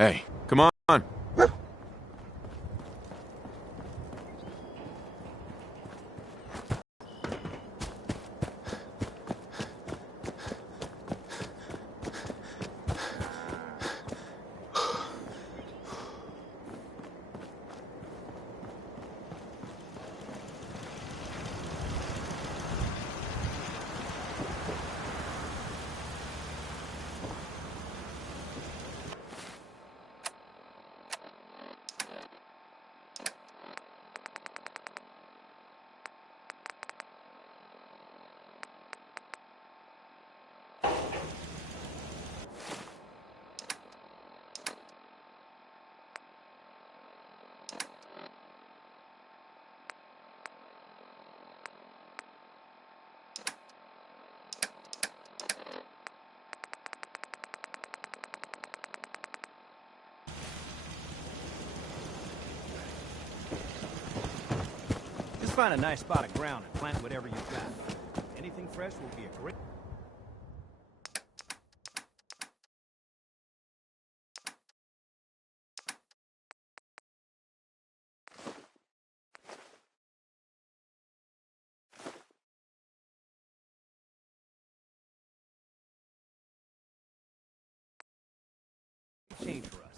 Hey, come on. Just find a nice spot of ground and plant whatever you've got. Anything fresh will be a great... change for us.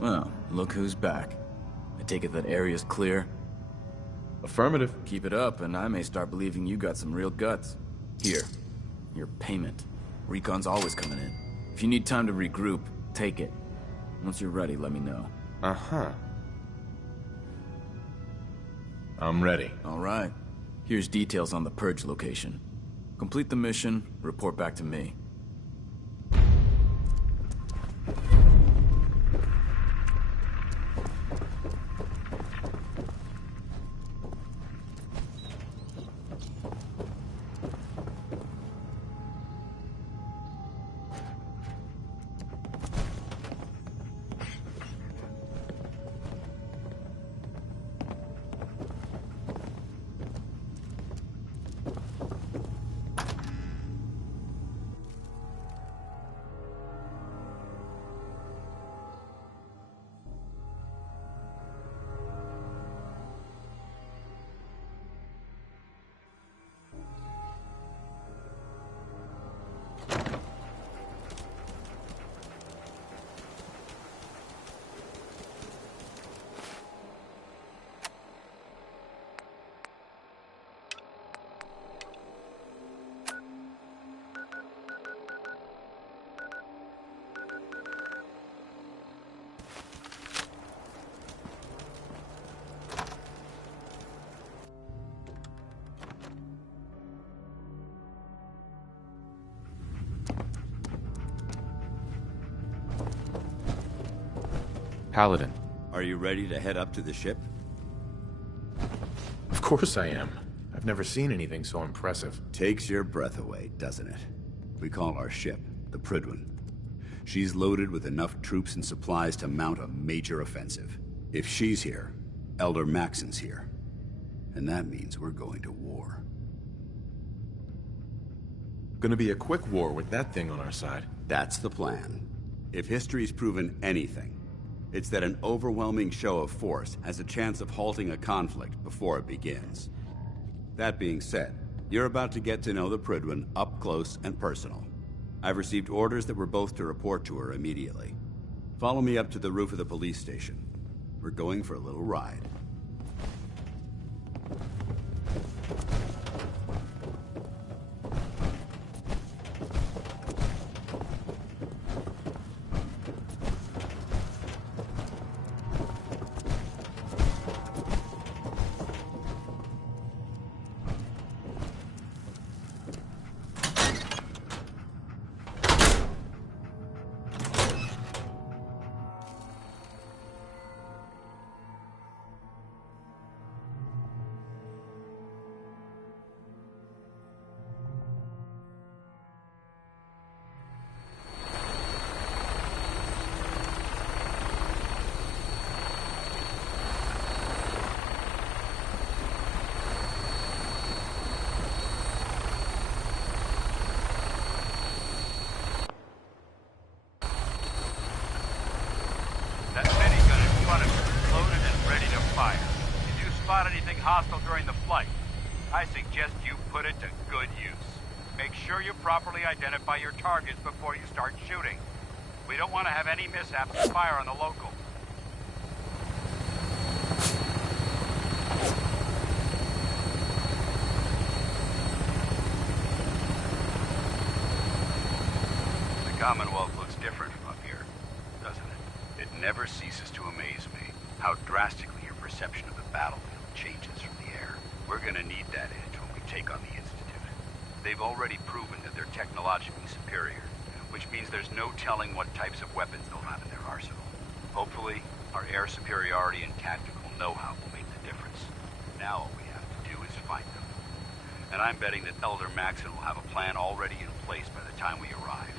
Well, look who's back. I take it that area's clear? Affirmative. Keep it up, and I may start believing you got some real guts. Here, your payment. Recon's always coming in. If you need time to regroup, take it. Once you're ready, let me know. Uh-huh. I'm ready. All right. Here's details on the purge location. Complete the mission, report back to me. Paladin. Are you ready to head up to the ship? Of course I am. I've never seen anything so impressive. Takes your breath away, doesn't it? We call our ship the Prydwen. She's loaded with enough troops and supplies to mount a major offensive. If she's here, Elder Maxon's here. And that means we're going to war. Gonna be a quick war with that thing on our side. That's the plan. If history's proven anything, it's that an overwhelming show of force has a chance of halting a conflict before it begins. That being said, you're about to get to know the Prydwen up close and personal. I've received orders that we're both to report to her immediately. Follow me up to the roof of the police station. We're going for a little ride. Hostile during the flight. I suggest you put it to good use. Make sure you properly identify your targets before you start shooting. We don't want to have any mishaps to fire on the local. The Commonwealth looks different from up here, doesn't it? It never ceases to amaze me how drastically your perception of the battlefield changes from the air. We're gonna need that edge when we take on the Institute. They've already proven that they're technologically superior, which means there's no telling what types of weapons they'll have in their arsenal. Hopefully, our air superiority and tactical know-how will make the difference. Now all we have to do is find them. And I'm betting that Elder Maxon will have a plan already in place by the time we arrive.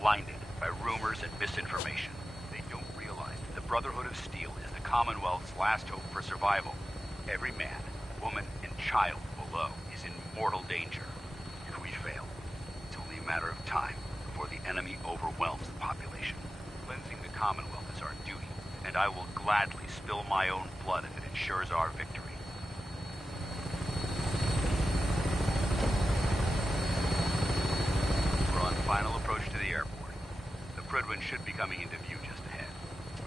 Blinded by rumors and misinformation. They don't realize that the Brotherhood of Steel is the Commonwealth's last hope for survival. Every man, woman, and child below is in mortal danger. If we fail, it's only a matter of time before the enemy overwhelms the population. Cleansing the Commonwealth is our duty, and I will gladly spill my own blood if it ensures our victory. We're on final approach to the airport. The Prydwen should be coming into view just ahead.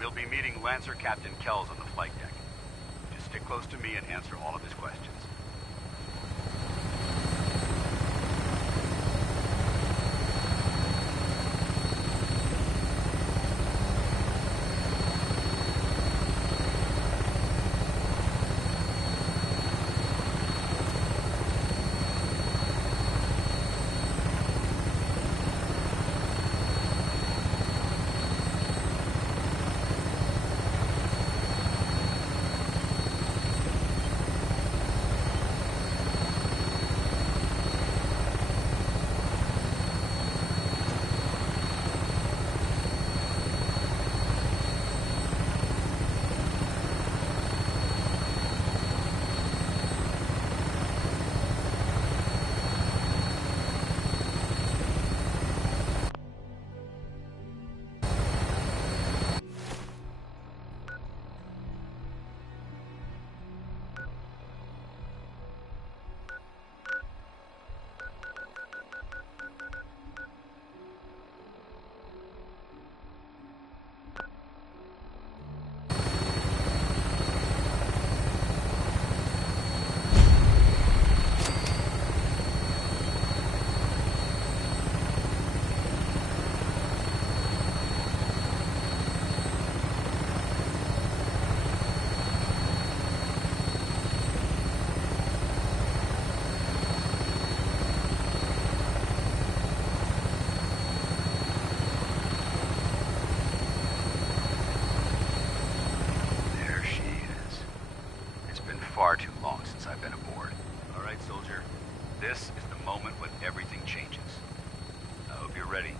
We'll be meeting Lancer Captain Kells on the flight deck. Just stick close to me and answer all of his questions. Far too long since I've been aboard. All right, soldier. This is the moment when everything changes. I hope you're ready.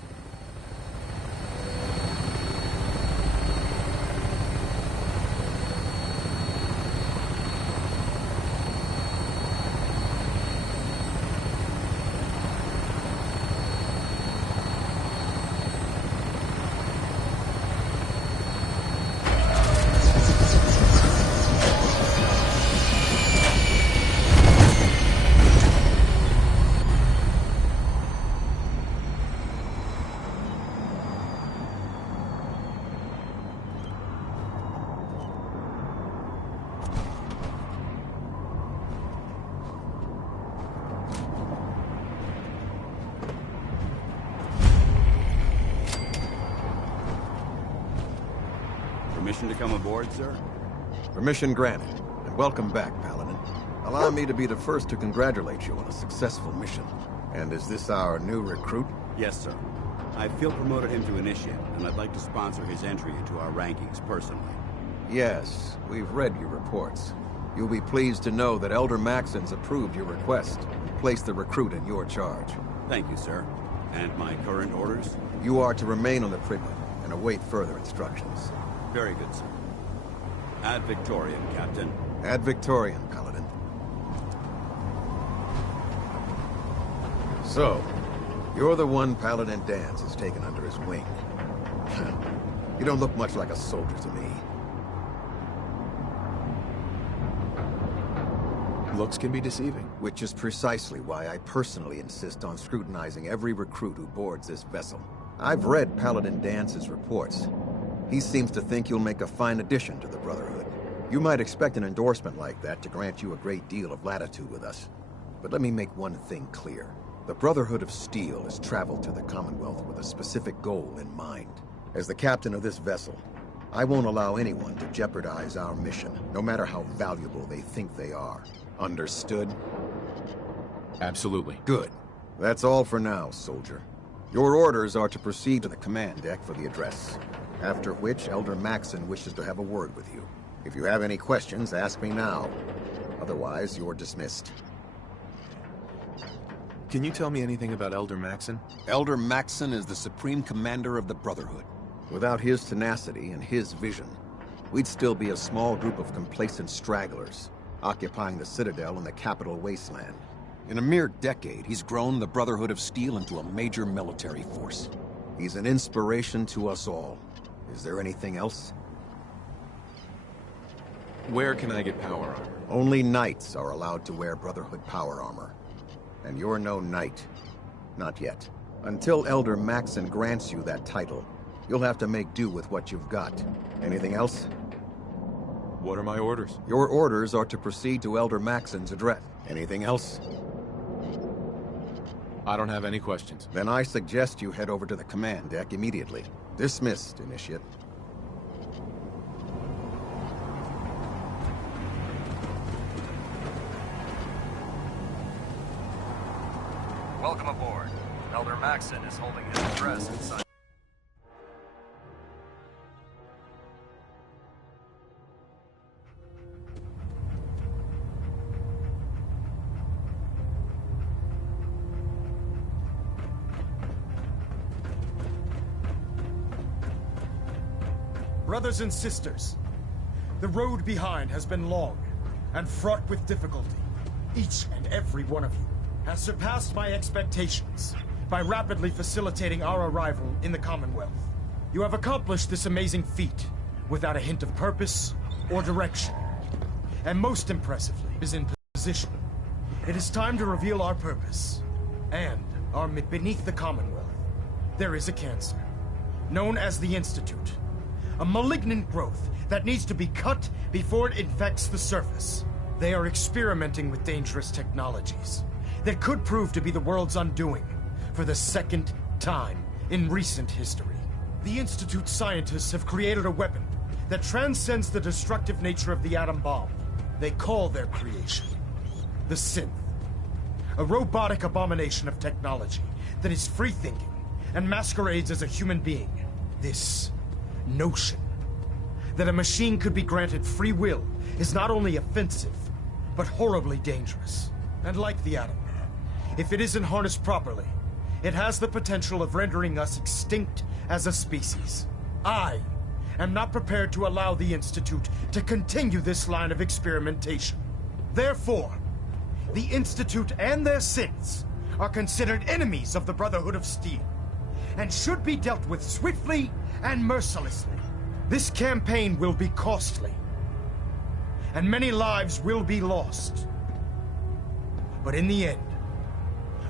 Permission to come aboard, sir? Permission granted, and welcome back, Paladin. Allow me to be the first to congratulate you on a successful mission. And is this our new recruit? Yes, sir. I feel promoted him to initiate, and I'd like to sponsor his entry into our rankings personally. Yes, we've read your reports. You'll be pleased to know that Elder Maxon's approved your request and placed the recruit in your charge. Thank you, sir. And my current orders? You are to remain on the Priglet and await further instructions. Very good, sir. Ad Victoriam, Captain. Ad Victoriam, Paladin. So, you're the one Paladin Danse has taken under his wing. You don't look much like a soldier to me. Looks can be deceiving. Which is precisely why I personally insist on scrutinizing every recruit who boards this vessel. I've read Paladin Dance's reports. He seems to think you'll make a fine addition to the Brotherhood. You might expect an endorsement like that to grant you a great deal of latitude with us. But let me make one thing clear. The Brotherhood of Steel has traveled to the Commonwealth with a specific goal in mind. As the captain of this vessel, I won't allow anyone to jeopardize our mission, no matter how valuable they think they are. Understood? Absolutely. Good. That's all for now, soldier. Your orders are to proceed to the command deck for the address. After which, Elder Maxon wishes to have a word with you. If you have any questions, ask me now. Otherwise, you're dismissed. Can you tell me anything about Elder Maxon? Elder Maxon is the Supreme Commander of the Brotherhood. Without his tenacity and his vision, we'd still be a small group of complacent stragglers, occupying the Citadel in the capital wasteland. In a mere decade, he's grown the Brotherhood of Steel into a major military force. He's an inspiration to us all. Is there anything else? Where can I get power armor? Only knights are allowed to wear Brotherhood power armor. And you're no knight. Not yet. Until Elder Maxon grants you that title, You'll have to make do with what you've got. Anything else? What are my orders? Your orders are to proceed to Elder Maxon's address. Anything else? I don't have any questions. Then I suggest you head over to the command deck immediately. Dismissed, Initiate. Welcome aboard. Elder Maxon is holding his address inside. Brothers and sisters, the road behind has been long and fraught with difficulty. Each and every one of you has surpassed my expectations by rapidly facilitating our arrival in the Commonwealth. You have accomplished this amazing feat without a hint of purpose or direction. And most impressively, is in position. It is time to reveal our purpose and our beneath the Commonwealth. There is a cancer, known as the Institute. A malignant growth that needs to be cut before it infects the surface. They are experimenting with dangerous technologies that could prove to be the world's undoing for the second time in recent history. The Institute's scientists have created a weapon that transcends the destructive nature of the atom bomb. They call their creation the Synth. A robotic abomination of technology that is free-thinking and masquerades as a human being. This notion that a machine could be granted free will is not only offensive, but horribly dangerous. And like the atom, if it isn't harnessed properly, it has the potential of rendering us extinct as a species. I am not prepared to allow the Institute to continue this line of experimentation. Therefore, the Institute and their synths are considered enemies of the Brotherhood of Steel, and should be dealt with swiftly and mercilessly. This campaign will be costly, and many lives will be lost. But in the end,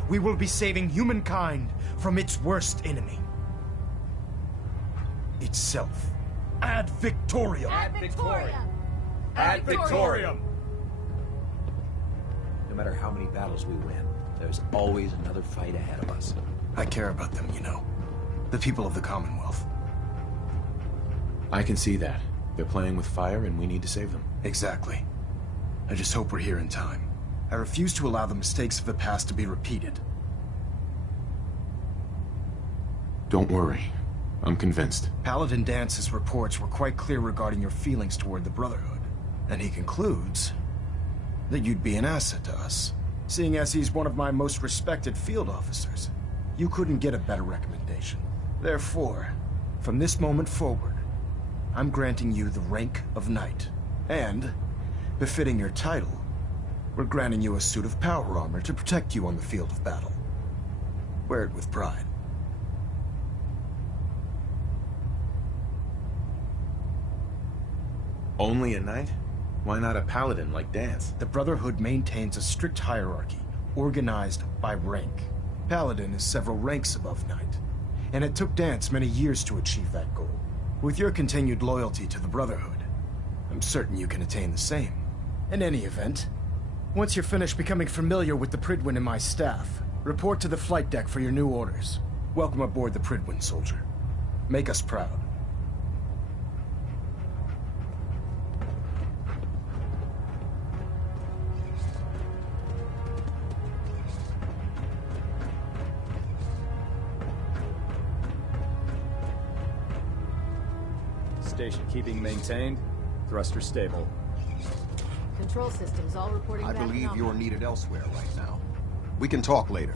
we will be saving humankind from its worst enemy. Itself. Ad Victoriam! Ad Victoriam! Ad Victoriam! No matter how many battles we win, there's always another fight ahead of us. I care about them, you know. The people of the Commonwealth. I can see that. They're playing with fire and we need to save them. Exactly. I just hope we're here in time. I refuse to allow the mistakes of the past to be repeated. Don't worry. I'm convinced. Paladin Dance's reports were quite clear regarding your feelings toward the Brotherhood. And he concludes that you'd be an asset to us. Seeing as he's one of my most respected field officers, you couldn't get a better recommendation. Therefore, from this moment forward, I'm granting you the rank of Knight. And, befitting your title, we're granting you a suit of power armor to protect you on the field of battle. Wear it with pride. Only a knight? Why not a paladin like Dance? The Brotherhood maintains a strict hierarchy, organized by rank. Paladin is several ranks above Knight, and it took Dance many years to achieve that goal. With your continued loyalty to the Brotherhood, I'm certain you can attain the same. In any event, once you're finished becoming familiar with the Pridwin and my staff, report to the flight deck for your new orders. Welcome aboard the Pridwin, soldier. Make us proud. Station keeping maintained. Thruster stable. Control systems all reporting I back believe nominal. you're needed elsewhere right now. We can talk later.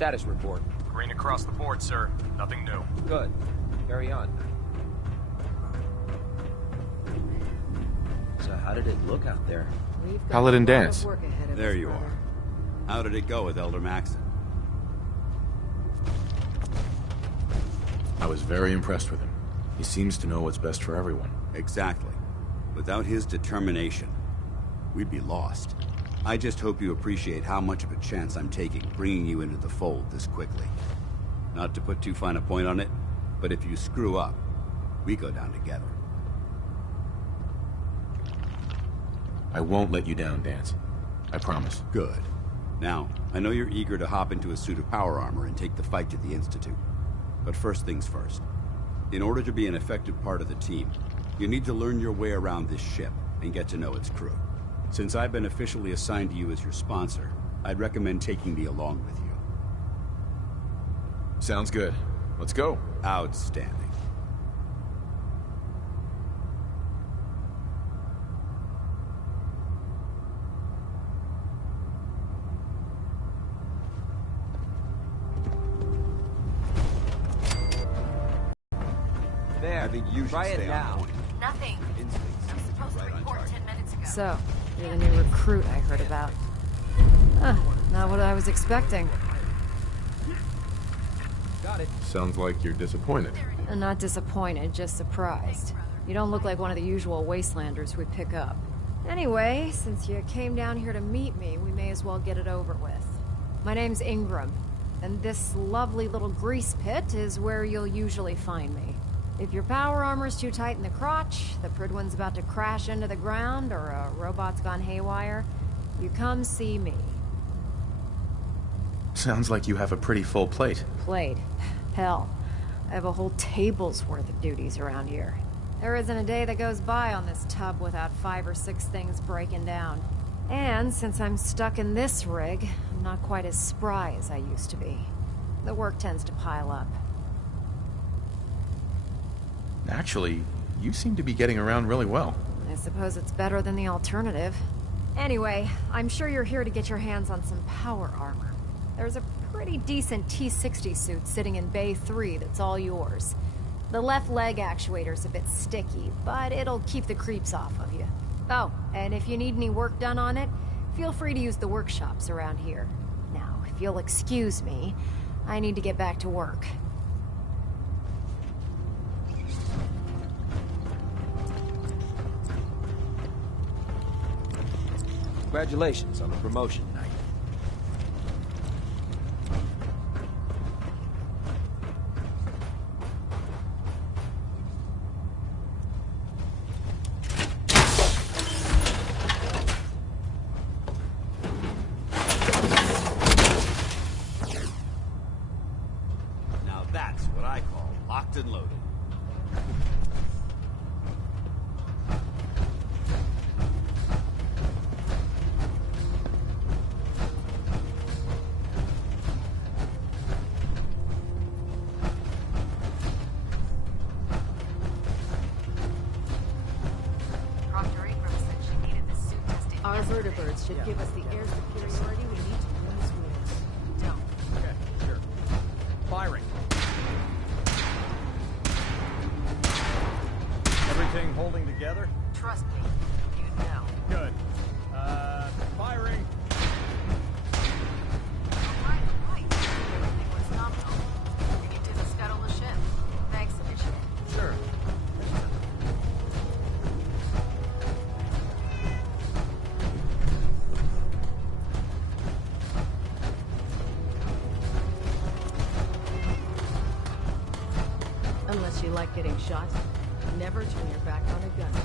Status report. Green across the board, sir. Nothing new. Good. Carry on. So how did it look out there? We've got Paladin a lot dance. of work ahead of There us, you brother. are. How did it go with Elder Maxon? I was very impressed with him. He seems to know what's best for everyone. Exactly. Without his determination, we'd be lost. I just hope you appreciate how much of a chance I'm taking bringing you into the fold this quickly. Not to put too fine a point on it, but if you screw up, we go down together. I won't let you down, Dance. I promise. Good. Now, I know you're eager to hop into a suit of power armor and take the fight to the Institute. But first things first. In order to be an effective part of the team, you need to learn your way around this ship and get to know its crew. Since I've been officially assigned to you as your sponsor, I'd recommend taking me along with you. Sounds good. Let's go. Outstanding. There. I think you should Try it stay now. on point. Nothing. Instincts I'm supposed to right on report target. 10 minutes ago. So, you're the new recruit I heard about. Not what I was expecting. Got it. Sounds like you're disappointed. I'm not disappointed, just surprised. You don't look like one of the usual wastelanders we pick up. Anyway, since you came down here to meet me, we may as well get it over with. My name's Ingram, and this lovely little grease pit is where you'll usually find me. If your power armor's too tight in the crotch, the Pridwan's about to crash into the ground, or a robot's gone haywire, you come see me. Sounds like you have a pretty full plate. Plate. Hell, I have a whole table's worth of duties around here. There isn't a day that goes by on this tub without 5 or 6 things breaking down. And since I'm stuck in this rig, I'm not quite as spry as I used to be. The work tends to pile up. Actually, you seem to be getting around really well. I suppose it's better than the alternative. Anyway, I'm sure you're here to get your hands on some power armor. There's a pretty decent T-60 suit sitting in Bay 3 that's all yours. The left leg actuator's a bit sticky, but it'll keep the creeps off of you. Oh, and if you need any work done on it, feel free to use the workshops around here. Now, if you'll excuse me, I need to get back to work. Congratulations on the promotion, Knight. Now that's what I call locked and loaded. Dr. Ingram said she needed the suit tested. Our yesterday. vertibirds should give us the air superiority we need to win this race. Don't. Okay, sure. Firing. Everything holding together? Trust me, you'd know. Good. Firing. Right. Everything was nominal. We need to scuttle the ship. Thanks, Initiative. Sure. Unless you like getting shot, never turn your back on a gun.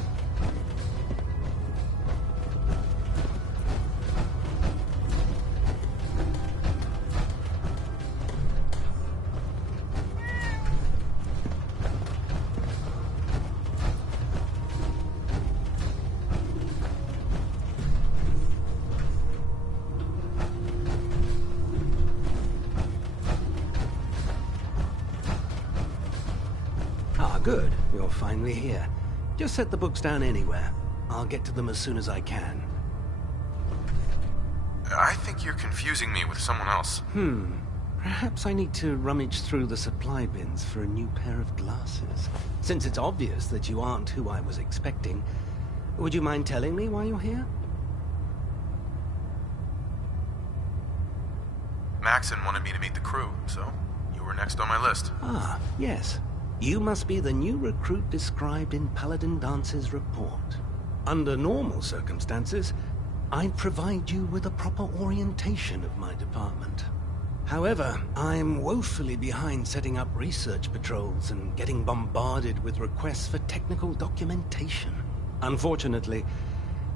Ah, good. You're finally here. Just set the books down anywhere. I'll get to them as soon as I can. I think you're confusing me with someone else. Perhaps I need to rummage through the supply bins for a new pair of glasses. Since it's obvious that you aren't who I was expecting, would you mind telling me why you're here? Maxon wanted me to meet the crew, so you were next on my list. Ah, yes. You must be the new recruit described in Paladin Dance's report. Under normal circumstances, I'd provide you with a proper orientation of my department. However, I'm woefully behind setting up research patrols and getting bombarded with requests for technical documentation. Unfortunately,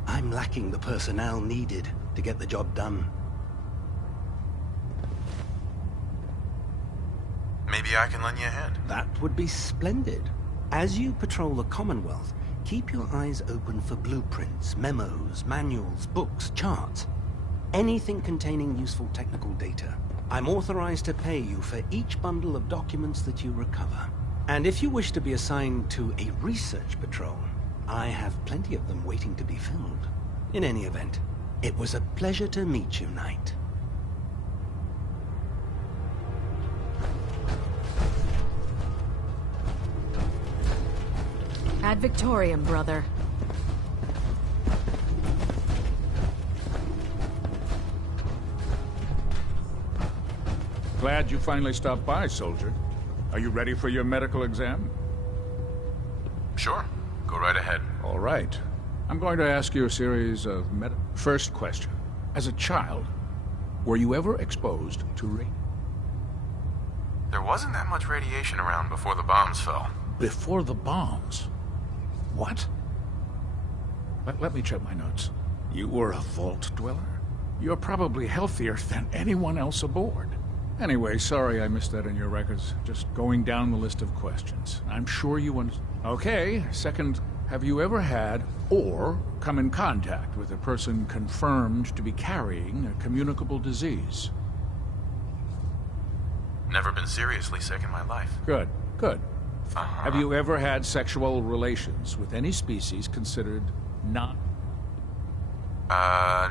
I'm lacking the personnel needed to get the job done. Maybe I can lend you a hand. That would be splendid. As you patrol the Commonwealth, keep your eyes open for blueprints, memos, manuals, books, charts. Anything containing useful technical data. I'm authorized to pay you for each bundle of documents that you recover. And if you wish to be assigned to a research patrol, I have plenty of them waiting to be filled. In any event, it was a pleasure to meet you, Knight. Ad Victoriam, brother. Glad you finally stopped by, soldier. Are you ready for your medical exam? Sure. Go right ahead. All right. I'm going to ask you a series of First question. As a child, were you ever exposed to radiation? There wasn't that much radiation around before the bombs fell. Before the bombs? What? Let me check my notes. You were a vault dweller? You're probably healthier than anyone else aboard. Anyway, sorry I missed that in your records. Just going down the list of questions. I'm sure you understand. Okay, second, have you ever had or come in contact with a person confirmed to be carrying a communicable disease? Never been seriously sick in my life. Good, good. Have you ever had sexual relations with any species considered non... No.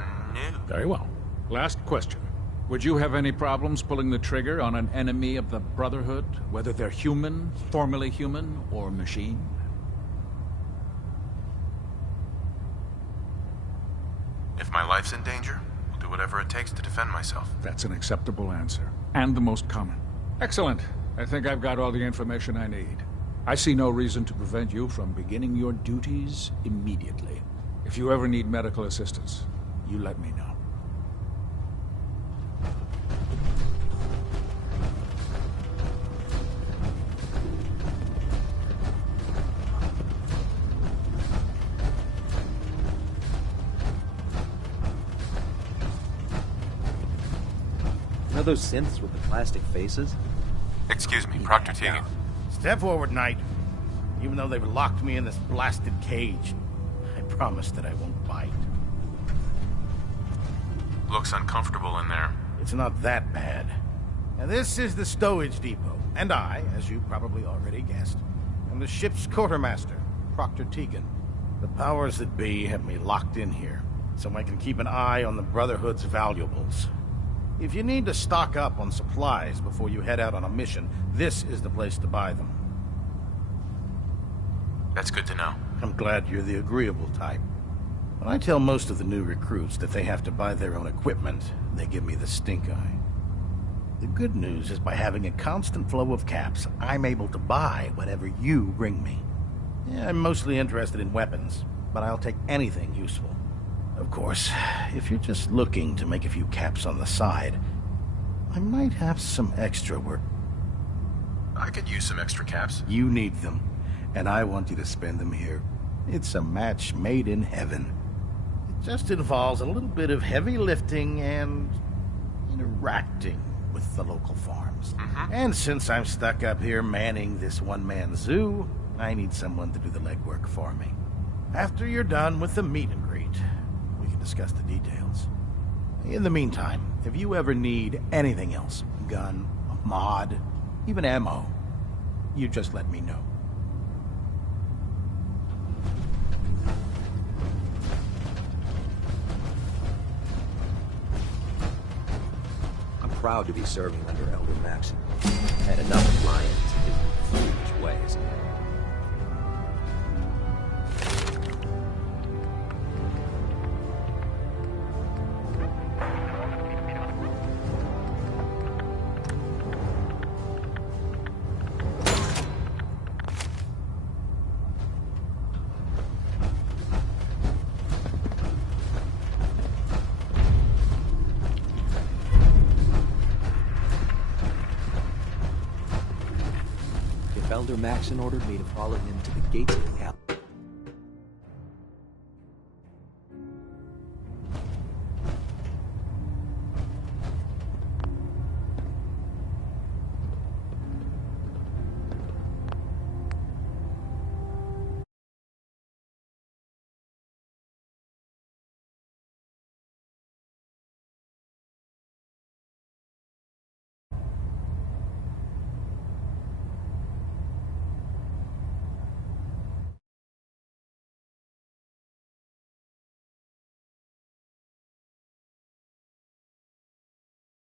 Very well. Last question. Would you have any problems pulling the trigger on an enemy of the Brotherhood, whether they're human, formerly human, or machine? If my life's in danger, I'll do whatever it takes to defend myself. That's an acceptable answer, and the most common. Excellent. I think I've got all the information I need. I see no reason to prevent you from beginning your duties immediately. If you ever need medical assistance, you let me know. You know those synths with the plastic faces? Excuse me, Proctor Teagan. Step forward, Knight. Even though they've locked me in this blasted cage, I promise that I won't bite. Looks uncomfortable in there. It's not that bad. Now, this is the stowage depot, and I, as you probably already guessed, am the ship's quartermaster, Proctor Teagan. The powers that be have me locked in here, so I can keep an eye on the Brotherhood's valuables. If you need to stock up on supplies before you head out on a mission, this is the place to buy them. That's good to know. I'm glad you're the agreeable type. When I tell most of the new recruits that they have to buy their own equipment, they give me the stink eye. The good news is by having a constant flow of caps, I'm able to buy whatever you bring me. Yeah, I'm mostly interested in weapons, but I'll take anything useful. Of course, if you're just looking to make a few caps on the side, I might have some extra work. I could use some extra caps. You need them, and I want you to spend them here. It's a match made in heaven. It just involves a little bit of heavy lifting and interacting with the local farms. And since I'm stuck up here manning this one-man zoo, I need someone to do the legwork for me. After you're done with the meet and greet, we can discuss the details. In the meantime, if you ever need anything else, a gun, a mod, even ammo, you just let me know. proud to be serving under Elder Maxon. Had enough of Lyons and his foolish ways. Elder Maxon ordered me to follow him to the gates of hell.